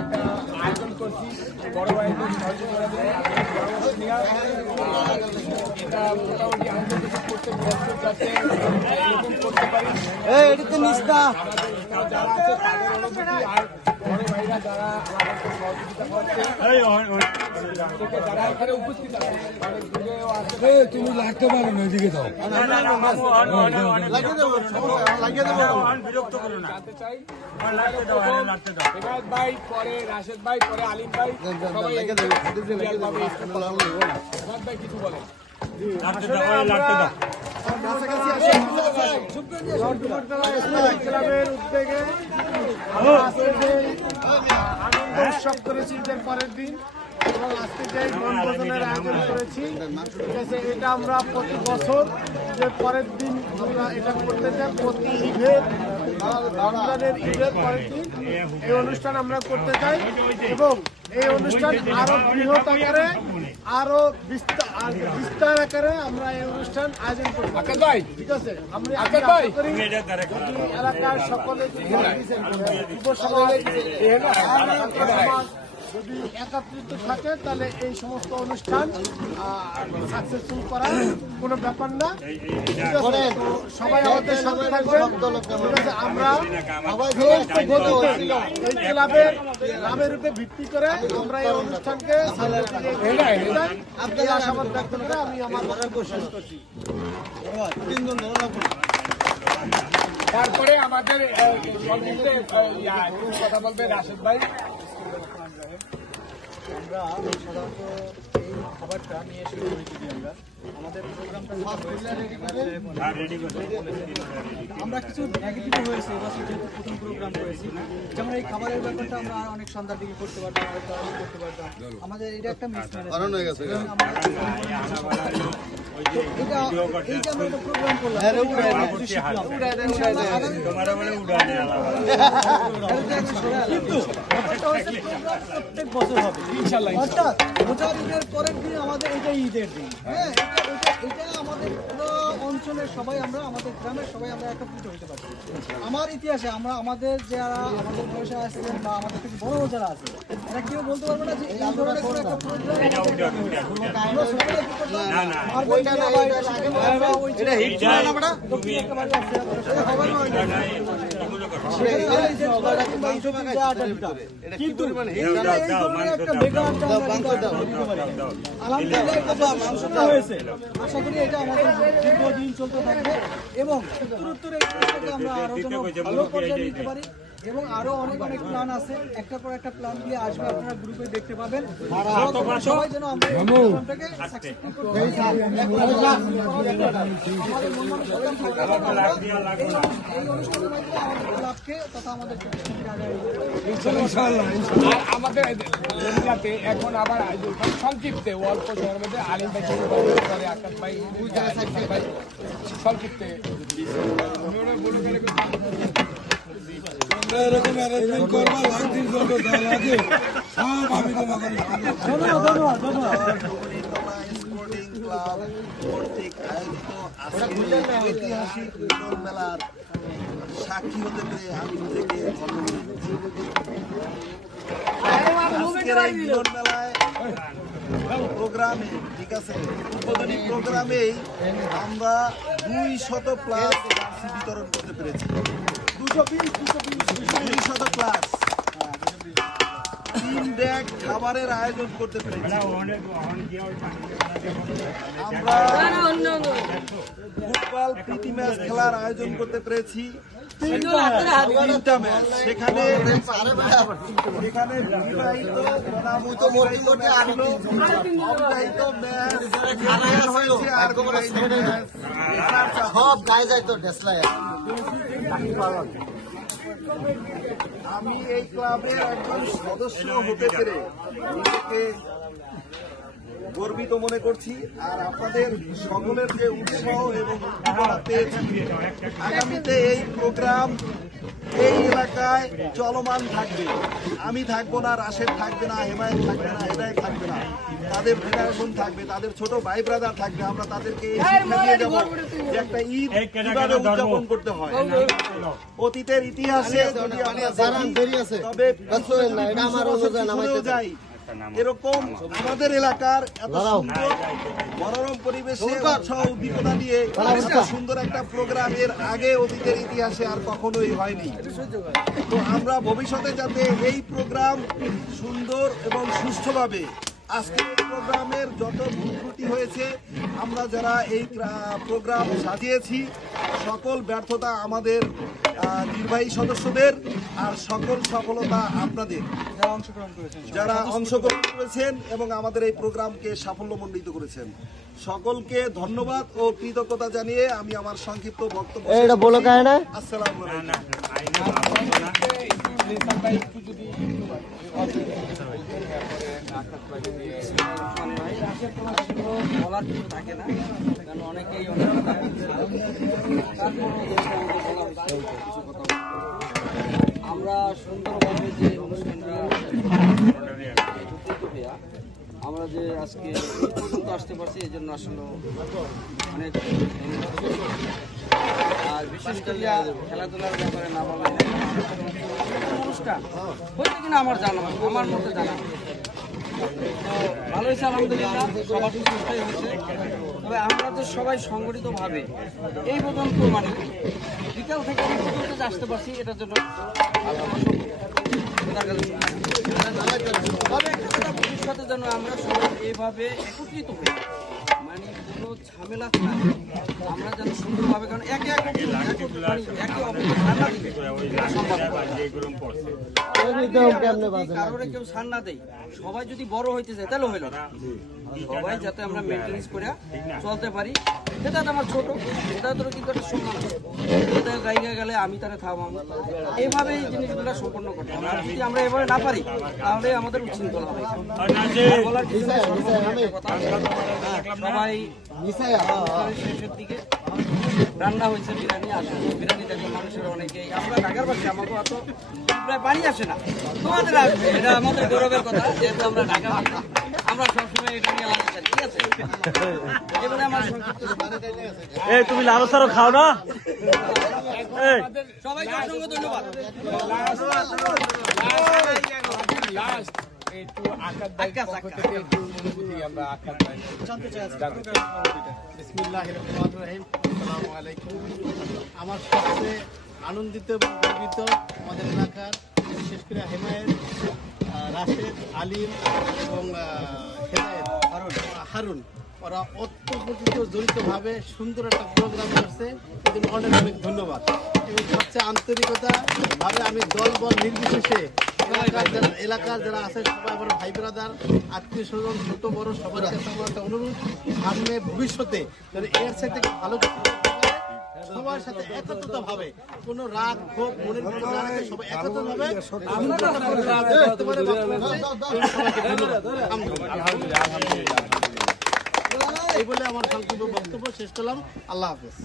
একটা আয়োজন করছি বড় আয়োজন এটা মোটামুটি আমাদের কিছু করতে বছর যাতে এরকম করতে পারি যারা আছে তাদের অনুভূতি আর বড় ভাইরা যারা আমাদেরকে সহযোগিতা করছে যারা এখানে উপস্থিত আছে তুমি লাগতে পারো না এদিকে দাও জানতে চাই ভাই পরে রাশেদ ভাই পরে আলিম ভাই ভাই কিছু বলেন ক্লাবের উদ্যোগে আনন্দ উৎসব করেছি ঈদের পরের দিন এবং আজকে যে বনভোজনের আয়োজন করেছি ঠিক আছে, এটা আমরা প্রতি বছর যে পরের দিন আমরা এটা করতে চাই প্রতি ঈদের রমজানের ঈদের পরের দিন এই অনুষ্ঠান আমরা করতে চাই এবং এই অনুষ্ঠান আরো বৃহৎ আকারে আরো বিস্তার আকারে আমরা এই অনুষ্ঠান আয়োজন করব। ঠিক আছে, আমরা এলাকার সকলে যদি একত্রিত থাকে তাহলে এই সমস্ত অনুষ্ঠান সাকসেসফুল করার কোনো ব্যাপার না। সবাই আমাদের সঙ্গে থাকবে। ঠিক আছে, আমরা এই ক্লাবের উপরে ভিত্তি করে আমরা এই অনুষ্ঠানকে আশাবাদ ব্যক্ত করে আমি আমার শেষ করছি। তারপরে আমাদের কথা বলবে রাশেদ ভাই। আমরা সাধারণত এই খাবারটা নিয়ে শুরু করেছি আমরা আমাদের প্রোগ্রামটা আমরা কিছু নেগেটিভও হয়েছে এবছর যেহেতু প্রথম প্রোগ্রাম করেছি, যেমন এই খাবারের ব্যাপারটা আমরা অনেক সন্ধ্যার দিকে করতে পারতাম, হয়তো আগে করতে পারতাম, আমাদের এটা একটা মিসম্যানেজ হয়ে গেছে। এটা এই যে আমরা একটা প্রোগ্রাম করলাম কিন্তু প্রত্যেক বছর হবে ইনশাআল্লাহ, অর্থাৎ রোজার ঈদের পরের দিন আমাদের এটা ঈদের দিন। হ্যাঁ, এটা আমাদের পুরো অঞ্চলের সবাই আমরা আমাদের গ্রামের সবাই আমরা একত্রিত হতে পারছি। আমার ইতিহাসে আমরা আমাদের যারা আমাদের বয়সে আসছেন বা আমাদের থেকে বড় যারা আছে এরা কেউ বলতে পারবে না যে এই ধরনের কোনো একটা প্রোগ্রাম আলহামদুলিল্লাহ হয়েছে। আশা করি এটা আমাদের দীর্ঘদিন চলতে থাকবে এবং উত্তরোত্তর আমরা আরো যেন ভালো পর্যায়ে নিতে পারি এবং আরো অনেক অনেক প্ল্যান আছে, একটা পর একটা প্ল্যান দিয়ে আসবে, আপনারা গ্রুপে দেখতে পাবেন। সবাই যেন আমরা এই প্রোগ্রামটাকে সাকসেসফুল করতে পারি। এই অনুষ্ঠানের মাধ্যমে আমাদের ক্লাবকে তথা আমাদের আমাদের এখন আবার সংক্ষিপ্তে অল্প সময়ের মধ্যে আলিম ভাই আকাশ ভাই সংক্ষিপ্তে এরকম অ্যারেঞ্জমেন্ট করবা লাগছে যত যা লাগে সব আমি তোমাকে স্পোর্টিং ক্লাব কর্তৃক আয়োজিত ঐতিহাসিক মিলন মেলার সাক্ষী হতে পেরে আমি নিজেকে আজকের এই মিলন মেলায় প্রোগ্রামে ঠিক আছে উদ্বোধনী প্রোগ্রামেই আমরা 200 প্লাস বিতরণ করতে পেরেছি। 200 প্লাস 3 ব্যাগ খাবারের আয়োজন করতে পেরেছি। আমরা ফুটবল প্রীতি ম্যাচ খেলার আয়োজন করতে পেরেছি, 3টা ম্যাচ। সেখানে আমি এই ক্লাবের একজন সদস্য হতে পেরে নিজেকে গর্বিত মনে করছি। আর আপনাদের সকলের যে উৎসাহ এবং পেয়েছি, আগামীতে এই প্রোগ্রাম এই এলাকায় চলমান থাকবে। আমি থাকবো না, রাশেদ থাকবে না, হেমায়েত থাকবে না, হেদায়েত থাকবে না, তাদের জেনারেশন থাকবে, তাদের ছোট ভাই ব্রাদার থাকবে। আমরা তাদেরকে এই শিক্ষা দিয়ে যাবো যে একটা ঈদ কিভাবে উদযাপন করতে হয়। অতীতের ইতিহাসে যদি আমরা দেখি, তবে ভুলেও যাই এরকম আমাদের এলাকার এত সুন্দর মনোরম পরিবেশে উৎসাহ উদ্দীপনা দিয়ে এত সুন্দর একটা প্রোগ্রামের আগে অতীতের ইতিহাসে আর কখনোই হয়নি। তো আমরা ভবিষ্যতে যাতে এই প্রোগ্রাম সুন্দর এবং সুষ্ঠুভাবে, আজকের এই প্রোগ্রামের যত ভুল ত্রুটি হয়েছে, আমরা যারা এই প্রোগ্রাম সাজিয়েছি, সকল ব্যর্থতা আমাদের নির্বাহী সদস্যদের, আর সকল সফলতা আপনাদের যারা অংশগ্রহণ করেছেন এবং আমাদের এই প্রোগ্রামকে সাফল্যমণ্ডিত করেছেন। সকলকে ধন্যবাদ ও কৃতজ্ঞতা জানিয়ে আমি আমার সংক্ষিপ্ত বক্তব্য আসসালামু আলাইকুম। বলার কিছু থাকে না, কারণ অনেকেই অনেক কথা বলছে। তারপরেও যেহেতু আমাদের বলা হয়েছে কিছু কথা বলতে। আমরা সুন্দরভাবে যে অনুষ্ঠানটা আমরা যে আজকে এই পর্যন্ত আসতে পারছি, এই জন্য আসলে অনেক আর বিশেষ করে খেলাধুলার ব্যাপারে না বলা অনুষ্ঠান হয়েছে কিনা আমার জানা, আমার মতে জানা তো ভালো হয়েছে আলহামদুলিল্লাহ, সবার সুস্থই হয়েছে। তবে আমরা তো সবাই সংগঠিতভাবে এই পর্যন্ত মানে বিকাল থেকে এই পর্যন্ত আসতে পারছি, এটার জন্য তবে ভবিষ্যতে যেন আমরা সবাই এইভাবে একত্রিত হই, মানে কোনো ঝামেলা ছাড়া আমরা যেন সুন্দরভাবে, কারণ একে কারোরে কেউ ছাড় না দেয়, সবাই যদি বড় হইতে যায় তাহলে হইল না। সবাই যাতে আমরা মেনটেন্স করে চলতে পারি, সেটা আমার ছোট, এটা তো কিন্তু একটা সম্মান আছে। এটা জায়গায় গেলে আমি তারা থামাবো, এইভাবে এই জিনিসগুলো সম্পন্ন করতে হবে। আর যদি আমরা এভাবে না পারি তাহলে আমাদের উচ্ছৃঙ্খল হবে। বলার কিছু নেই, সবাই শেষের দিকে রান্না হয়েছে বিরিয়ানি, আসলে বিরিয়ানি দেখে মানুষের অনেকেই, আমরা ঢাকার বাসী, আমাকে অত প্রায় পানি আসে না, তোমাদের আসবে, এটা আমাদের গৌরবের কথা, যেহেতু আমরা ঢাকা বাসী, আমরা সবসময় এটা নিয়ে আলাদা চাই, ঠিক আছে? এবারে আমার তুমি লাড়ু সারো খাও না। সবাইকে অসংখ্য ধন্যবাদ। বিসমিল্লাহির রহমানির রহিম। আসসালামু আলাইকুম। আমার সবচেয়ে আনন্দিত এবং গর্বিত আমাদের এলাকার, বিশেষ করে হেমায়েত, রাশেদ, আলিম এবং হেদায়েত, হারুন, ওরা ওতপ্রোত জড়িতভাবে সুন্দর একটা প্রোগ্রাম করছে, এজন্য অনেক অনেক ধন্যবাদ। এবং সবচেয়ে আন্তরিকতাভাবে আমি দল বল নির্বিশেষে এলাকার যারা আছে সবাই আমার ভাই ব্রাদার, আত্মীয় স্বজন, ছোট বড় সবার কাছে আমার একটা অনুরোধ, সামনে ভবিষ্যতে এর সাথে ভালো সবার সাথে একত্রিত ভাবে, কোনো রাগ ক্ষোভ মনের ভিতরে না রেখে সবাই একত্রিত ভাবে এই বলে আমার সংক্ষিপ্ত বক্তব্য শেষ করলাম। আল্লাহ হাফেজ।